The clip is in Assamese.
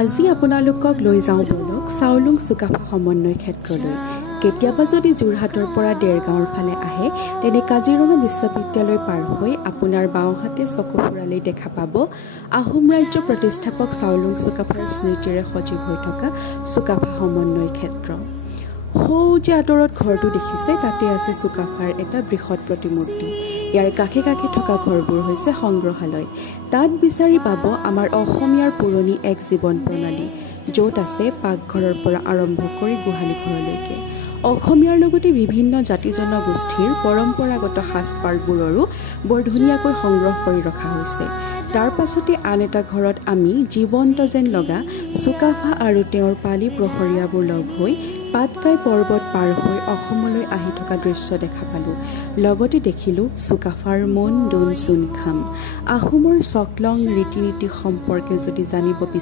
আজি আপোনালোকক লৈ যাওঁ বলক চাউলুং চুকাফা সমন্বয় ক্ষেত্ৰলৈ। কেতিয়াবা যদি যোৰহাটৰ পৰা দেৰগাঁৱৰ ফালে আহে তেনে কাজিৰঙা বিশ্ববিদ্যালয় পাৰ হৈ আপোনাৰ বাওঁহাতে চকু ফুৰালেই দেখা পাব আহোম ৰাজ্য প্ৰতিষ্ঠাপক চাউলুং চুকাফাৰ স্মৃতিৰে সজীৱ হৈ থকা চুকাফা সমন্বয় ক্ষেত্ৰ। সৌ যে আঁতৰত ঘৰটো দেখিছে তাতে আছে চুকাফাৰ এটা বৃহৎ প্ৰতিমূৰ্তি। ইয়াৰ কাষে কাষে থকা ঘৰবোৰ হৈছে সংগ্ৰহালয়। তাত বিচাৰি পাব আমাৰ অসমীয়াৰ পুৰণি এক জীৱন প্ৰণালী, য'ত আছে পাকঘৰৰ পৰা আৰম্ভ কৰি গোহালি ঘৰলৈকে। অসমীয়াৰ লগতে বিভিন্ন জাতি জনগোষ্ঠীৰ পৰম্পৰাগত সাজপাৰবোৰৰো বৰ ধুনীয়াকৈ সংগ্ৰহ কৰি ৰখা হৈছে। তাৰ পাছতে আন এটা ঘৰত আমি জীৱন্ত যেন লগা চুকাফা আৰু তেওঁৰ পালি প্ৰহৰীয়াবোৰ লগ হৈ পাটকাই পৰ্বত পাৰ হৈ অসমলৈ আহি থকা দৃশ্য দেখা পালোঁ। লগতে দেখিলোঁ চুকাফাৰ মন দোন চোন খাম। আহোমৰ চকলং ৰীতি নীতি সম্পৰ্কে যদি জানিব বিচাৰে